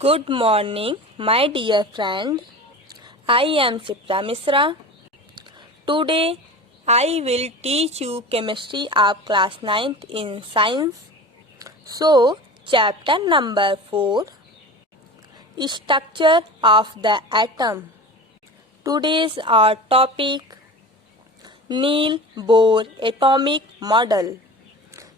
Good morning, my dear friend. I am Sipra Misra. Today, I will teach you chemistry of class 9th in science. So, chapter number 4, Structure of the atom. Today's our topic, Niels Bohr atomic model.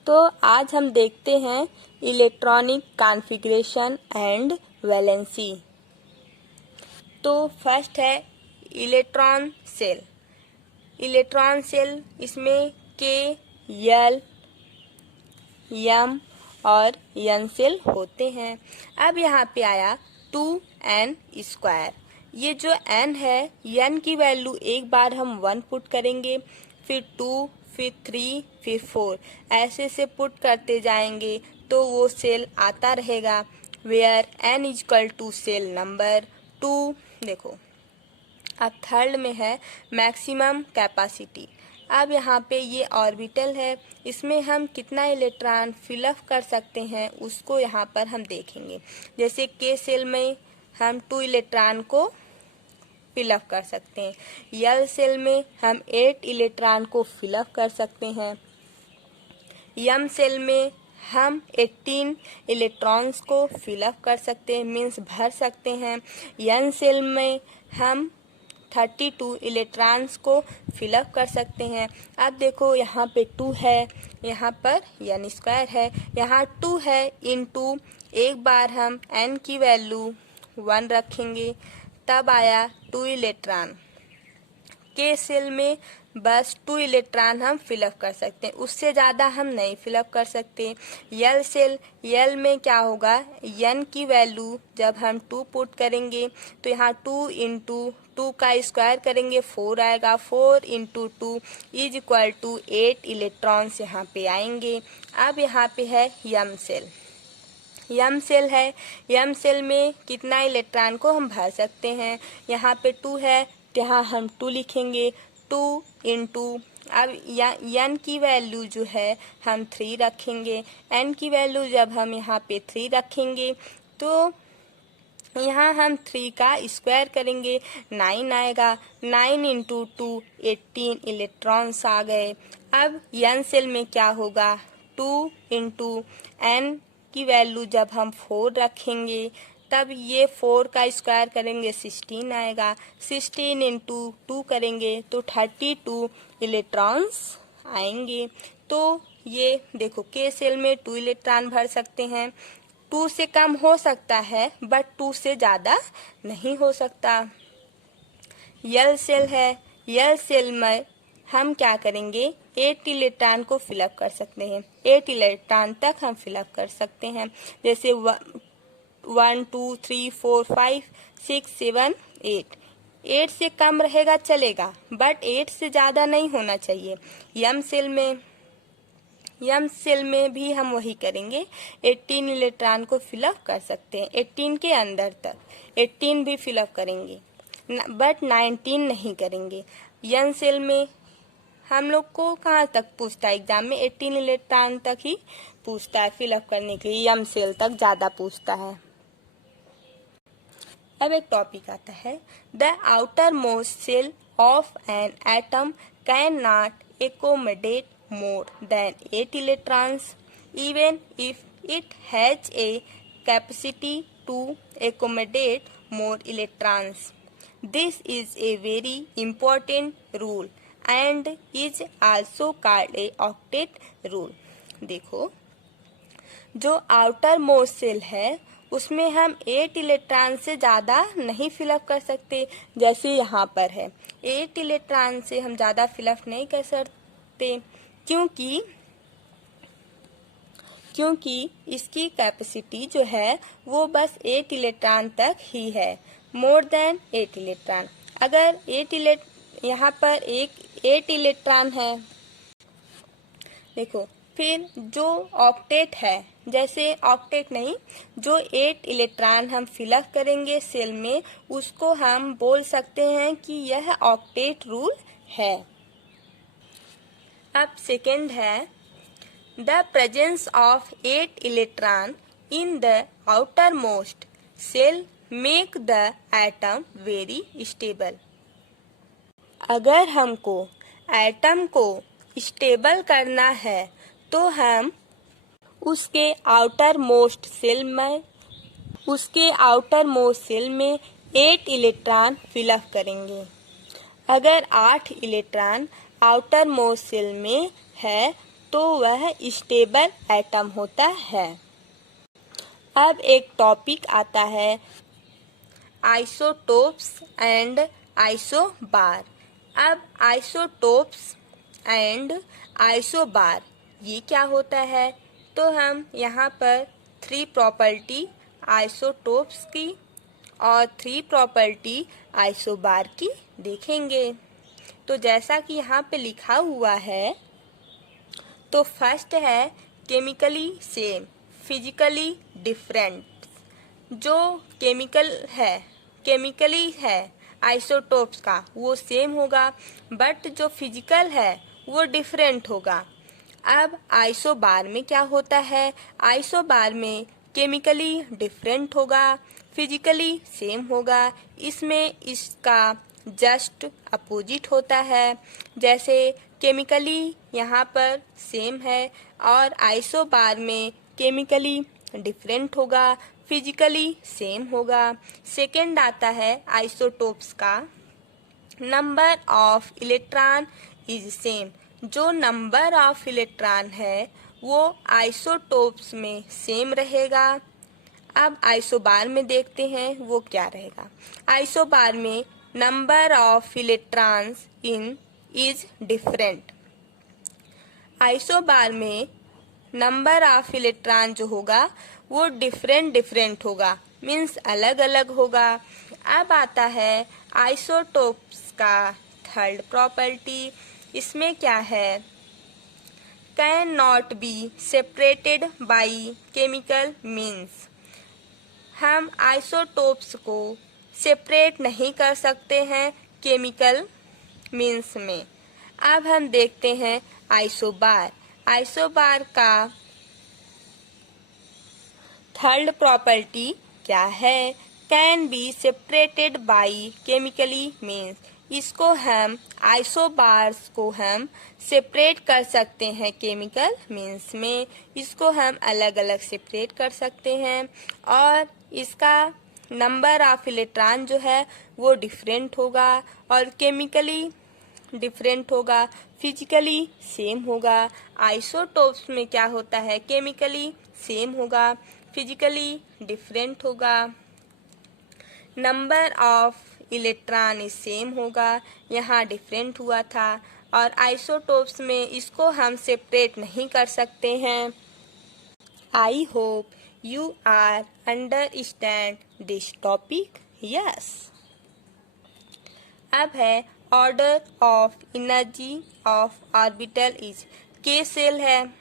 तो आज हम देखते हैं electronic configuration and valency. तो first है electron cell. Electron cell इसमें के, L, M और एन सेल होते हैं। अब यहाँ पे आया 2n²। ये जो n है, n की वैल्यू एक बार हम 1 पुट करेंगे, फिर 2, फिर 3, फिर 4 ऐसे से पुट करते जाएंगे तो वो सेल आता रहेगा। Where n equal to shell number 2। देखो अब थर्ड में है मैक्सिमम कैपेसिटी। अब यहाँ पे ये ऑर्बिटल है, इसमें हम कितना इलेक्ट्रॉन फिलअप कर सकते हैं उसको यहाँ पर हम देखेंगे। जैसे के सेल में हम 2 इलेक्ट्रॉन को फिलअप कर सकते हैं, एल सेल में हम 8 इलेक्ट्रॉन को फिलअप कर सकते हैं, एम सेल में हम 18 इलेक्ट्रॉन्स को फिलअप कर सकते हैं, मीन्स भर सकते हैं। एन सेल में हम 32 इलेक्ट्रॉन्स को फिलअप कर सकते हैं। अब देखो यहाँ पे 2 है, यहाँ पर n² है, यहाँ 2 है इंटू एक बार हम n की वैल्यू 1 रखेंगे, तब आया 2 इलेक्ट्रॉन। के सेल में बस 2 इलेक्ट्रॉन हम फिलअप कर सकते हैं, उससे ज़्यादा हम नहीं फिलअप कर सकते। यल सेल, यल में क्या होगा, n की वैल्यू जब हम 2 पुट करेंगे तो यहाँ 2 इंटू 2 का स्क्वायर करेंगे 4 आएगा, 4 into 2 is equal to 8 electrons यहाँ पे आएंगे। अब यहाँ पे है यम सेल। यम सेल है, यम सेल में कितना इलेक्ट्रॉन को हम भर सकते हैं, यहाँ पे 2 है, यहाँ हम 2 लिखेंगे, 2 इंटू अब n की वैल्यू जो है हम 3 रखेंगे, n की वैल्यू जब हम यहाँ पे 3 रखेंगे तो यहाँ हम 3 का स्क्वायर करेंगे 9 आएगा, 9 इंटू 2 18 इलेक्ट्रॉन्स आ गए। अब n सेल में क्या होगा, 2 इंटू n की वैल्यू जब हम 4 रखेंगे तब ये 4 का स्क्वायर करेंगे 16 आएगा, 16 इंटू 2 करेंगे तो 32 इलेक्ट्रॉन्स आएंगे। तो ये देखो के सेल में 2 इलेक्ट्रॉन भर सकते हैं, 2 से कम हो सकता है बट 2 से ज़्यादा नहीं हो सकता। यल सेल है, यल सेल में हम क्या करेंगे, 8 इलेक्ट्रॉन को फिलअप कर सकते हैं, 8 इलेक्ट्रॉन तक हम फिलअप कर सकते हैं। जैसे 1 2 3 4 5 6 7 8, 8 से कम रहेगा चलेगा बट 8 से ज़्यादा नहीं होना चाहिए। यम सेल में भी हम वही करेंगे, 18 इलेक्ट्रॉन को फिलअप कर सकते हैं, 18 के अंदर तक 18 भी फिलअप करेंगे बट 19 नहीं करेंगे। यन सेल में हम लोग को कहाँ तक पूछता है एग्जाम में, 18 इलेक्ट्रॉन तक ही पूछता है फिलअप करने के लिए, यम सेल तक ज़्यादा पूछता है। अब एक टॉपिक आता है, the outermost shell of an atom cannot accommodate more than 8 electrons even if it has a capacity to accommodate more electrons. This is a very important rule and is also called a octet rule. देखो जो outer most shell है उसमें हम 8 electron से ज़्यादा नहीं fill up कर सकते, जैसे यहाँ पर है 8 इलेक्ट्रॉन से हम ज़्यादा फिलअप नहीं कर सकते क्योंकि इसकी कैपेसिटी जो है वो बस 8 इलेक्ट्रॉन तक ही है, मोर देन 8 इलेक्ट्रॉन। अगर यहाँ पर 8 इलेक्ट्रॉन है, देखो फिर जो ऑक्टेट है, जैसे ऑक्टेट नहीं, जो 8 इलेक्ट्रॉन हम फिलअप करेंगे सेल में उसको हम बोल सकते हैं कि यह ऑक्टेट रूल है। अब सेकेंड है, the presence of 8 electron in the outermost shell make the atom very stable. अगर हमको एटम को स्टेबल करना है तो हम उसके आउटर मोस्ट सेल में 8 इलेक्ट्रॉन फिलअप करेंगे। अगर 8 इलेक्ट्रॉन आउटर मोस्ट सेल में है तो वह स्टेबल एटम होता है। अब एक टॉपिक आता है आइसोटोप्स एंड आइसोबार। अब आइसोटोप्स एंड आइसोबार ये क्या होता है, तो हम यहाँ पर 3 प्रॉपर्टी आइसोटोप्स की और 3 प्रॉपर्टी आइसोबार की देखेंगे। तो जैसा कि यहाँ पे लिखा हुआ है, तो फर्स्ट है केमिकली सेम फिजिकली डिफरेंट। जो केमिकली है आइसोटोप्स का वो सेम होगा, बट जो फिजिकल है वो डिफरेंट होगा। अब आइसोबार में क्या होता है, आइसोबार में केमिकली डिफरेंट होगा, फिजिकली सेम होगा। इसमें इसका जस्ट अपोजिट होता है। जैसे केमिकली यहाँ पर सेम है और आइसोबार में केमिकली डिफरेंट होगा, फिजिकली सेम होगा। सेकेंड आता है आइसोटोप्स का number of electron is same. जो नंबर ऑफ इलेक्ट्रॉन है वो आइसोटोप्स में सेम रहेगा। अब आइसोबार में देखते हैं वो क्या रहेगा। आइसोबार में number of electrons in is different. Isobar में नंबर ऑफ इलेक्ट्रॉन जो होगा वो डिफरेंट होगा, मीन्स अलग अलग होगा। अब आता है आइसोटोप्स का थर्ड प्रॉपर्टी। इसमें क्या है, can not be separated by chemical means. हम आइसोटोप्स को सेपरेट नहीं कर सकते हैं केमिकल मीन्स में। अब हम देखते हैं आइसोबार। आइसोबार का थर्ड प्रॉपर्टी क्या है, can be separated by chemically means. इसको हम आइसोबार्स को हम सेपरेट कर सकते हैं केमिकल मीन्स में। इसको हम अलग अलग सेपरेट कर सकते हैं और इसका नंबर ऑफ इलेक्ट्रॉन जो है वो डिफरेंट होगा और केमिकली डिफरेंट होगा, फिजिकली सेम होगा। आइसोटोप्स में क्या होता है, केमिकली सेम होगा, फिजिकली डिफरेंट होगा, number of electron is same होगा, यहाँ डिफरेंट हुआ था। और आइसोटोप्स में इसको हम सेपरेट नहीं कर सकते हैं। I hope you are understand this topic? Yes. अब है order of energy of orbital is. के सेल है,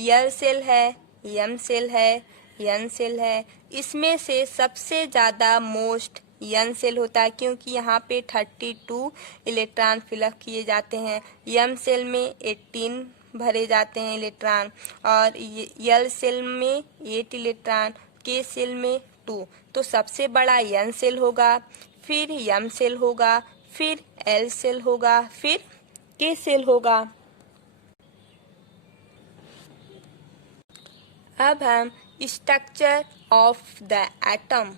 यल सेल है, एम सेल है, एन सेल है। इसमें से सबसे ज़्यादा मोस्ट एन सेल होता है क्योंकि यहाँ पे 32 इलेक्ट्रॉन फिलअप किए जाते हैं। एम सेल में 18 भरे जाते हैं इलेक्ट्रॉन और यल सेल में 8 इलेक्ट्रॉन, के सेल में 2। तो सबसे बड़ा एन सेल होगा, फिर एम सेल होगा, फिर एल सेल होगा, फिर के सेल होगा। अब हम स्ट्रक्चर ऑफ द एटम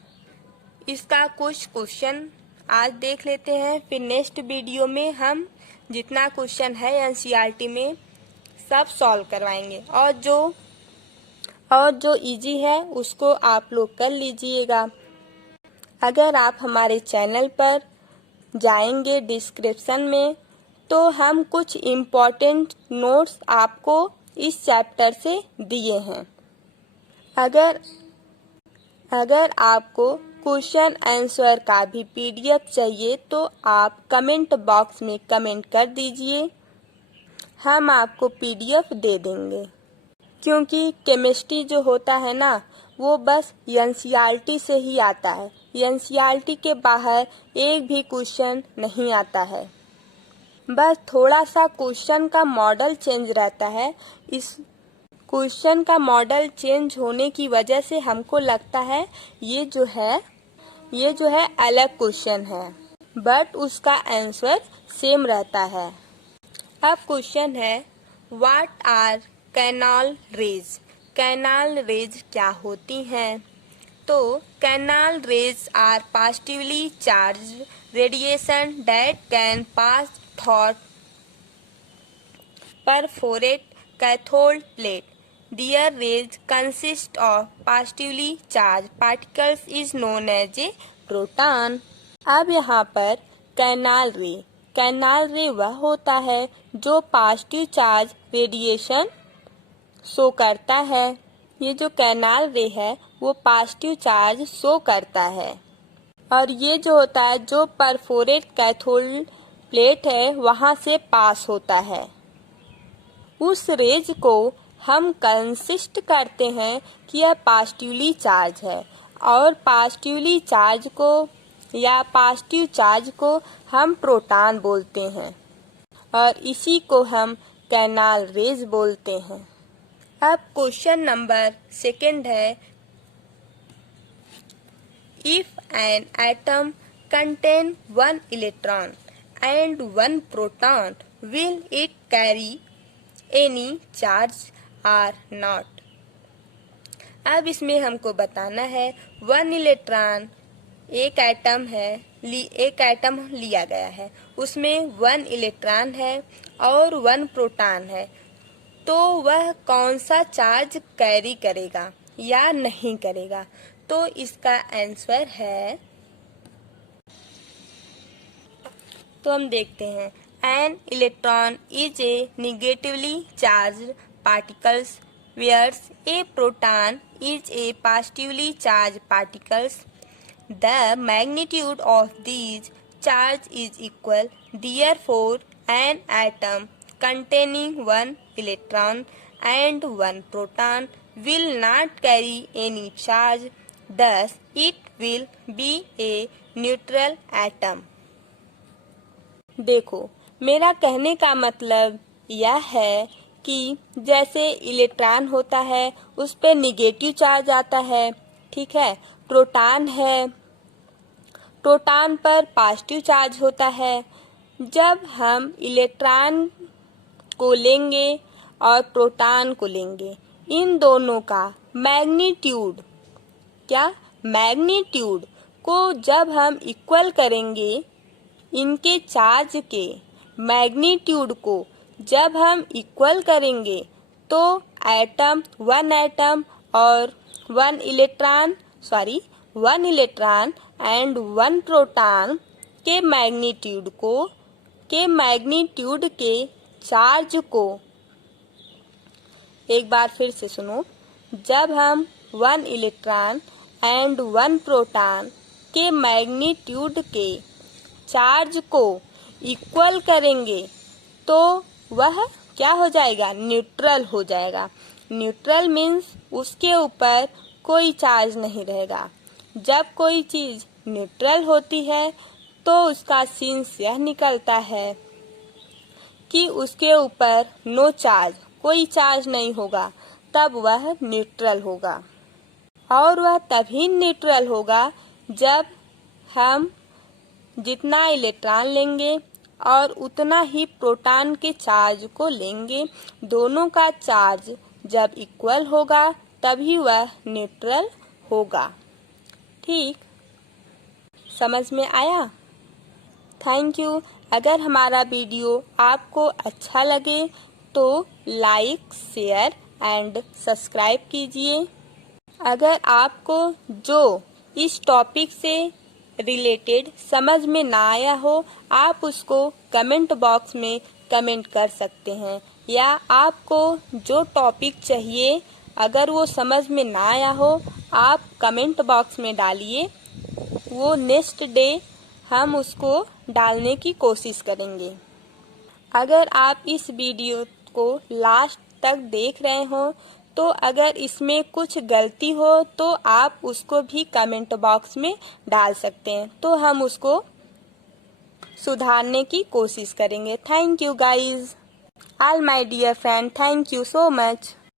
इसका कुछ क्वेश्चन आज देख लेते हैं, फिर नेक्स्ट वीडियो में हम जितना क्वेश्चन है एनसीईआरटी में सब सॉल्व करवाएंगे और जो इजी है उसको आप लोग कर लीजिएगा। अगर आप हमारे चैनल पर जाएंगे डिस्क्रिप्शन में तो हम कुछ इम्पोर्टेंट नोट्स आपको इस चैप्टर से दिए हैं। अगर आपको क्वेश्चन आंसर का भी पीडीएफ चाहिए तो आप कमेंट बॉक्स में कमेंट कर दीजिए, हम आपको पीडीएफ दे देंगे। क्योंकि केमिस्ट्री जो होता है ना वो बस एनसीईआरटी से ही आता है, एनसीईआरटी के बाहर एक भी क्वेश्चन नहीं आता है। बस थोड़ा सा क्वेश्चन का मॉडल चेंज रहता है। इस क्वेश्चन का मॉडल चेंज होने की वजह से हमको लगता है ये जो है अलग क्वेश्चन है, बट उसका आंसर सेम रहता है। अब क्वेश्चन है what are canal rays. Canal rays क्या होती हैं? तो canal rays are positively charge radiation that can pass through perforate cathode plate. Their rays consist of positively charged particles is known as a proton. अब यहाँ पर canal रे वह होता है जो पॉजिटिव चार्ज रेडिएशन शो करता है। ये जो कैनाल रे है वो पॉजिटिव चार्ज शो करता है, और ये जो होता है जो परफोरेट कैथोड प्लेट है वहाँ से पास होता है। उस रेज को हम कंसिस्ट करते हैं कि यह पॉजिटिवली चार्ज है, और पॉजिटिवली चार्ज को या पॉजिटिव चार्ज को हम प्रोटॉन बोलते हैं, और इसी को हम कैनाल रेज बोलते हैं। अब क्वेश्चन नंबर 2 है, if an atom contain 1 electron and 1 proton will it carry any charge or not. अब इसमें हमको बताना है 1 इलेक्ट्रॉन एक एटम लिया गया है, उसमें 1 इलेक्ट्रॉन है और 1 प्रोटॉन है, तो वह कौन सा चार्ज कैरी करेगा या नहीं करेगा? तो इसका आंसर है, तो हम देखते हैं, an electron is a negatively charged particles whereas a proton is a positively charged particles. The magnitude of these charge is equal. Therefore, an atom containing 1 electron and 1 proton will not carry any charge. Thus, it will be a neutral atom. देखो, मेरा कहने का मतलब यह है कि जैसे electron होता है उस पे निगेटिव चार्ज आता है, ठीक है। प्रोटॉन है, प्रोटॉन पर पॉजिटिव चार्ज होता है। जब हम इलेक्ट्रॉन को लेंगे और प्रोटॉन को लेंगे, इन दोनों का मैग्नीट्यूड को जब हम इक्वल करेंगे, इनके चार्ज के मैग्नीट्यूड को जब हम इक्वल करेंगे, तो वन एटम और 1 इलेक्ट्रॉन एंड 1 प्रोटॉन के मैग्नीट्यूड के चार्ज को, एक बार फिर से सुनो, जब हम 1 इलेक्ट्रॉन एंड 1 प्रोटॉन के मैग्नीट्यूड के चार्ज को इक्वल करेंगे, तो वह क्या हो जाएगा? न्यूट्रल हो जाएगा। न्यूट्रल मीन्स उसके ऊपर कोई चार्ज नहीं रहेगा। जब कोई चीज न्यूट्रल होती है तो उसका सीन्स यह निकलता है कि उसके ऊपर नो चार्ज, कोई चार्ज नहीं होगा, तब वह न्यूट्रल होगा। और वह तभी न्यूट्रल होगा जब हम जितना इलेक्ट्रॉन लेंगे और उतना ही प्रोटॉन के चार्ज को लेंगे, दोनों का चार्ज जब इक्वल होगा तभी वह न्यूट्रल होगा। ठीक, समझ में आया? Thank you. अगर हमारा वीडियो आपको अच्छा लगे तो लाइक, शेयर एंड सब्सक्राइब कीजिए। अगर आपको जो इस टॉपिक से रिलेटेड समझ में ना आया हो, आप उसको कमेंट बॉक्स में कमेंट कर सकते हैं, या आपको जो टॉपिक चाहिए अगर वो समझ में ना आया हो, आप कमेंट बॉक्स में डालिए, वो नेक्स्ट डे हम उसको डालने की कोशिश करेंगे। अगर आप इस वीडियो को लास्ट तक देख रहे हो, तो अगर इसमें कुछ गलती हो तो आप उसको भी कमेंट बॉक्स में डाल सकते हैं, तो हम उसको सुधारने की कोशिश करेंगे। Thank you guys, all my dear friend, thank you so much.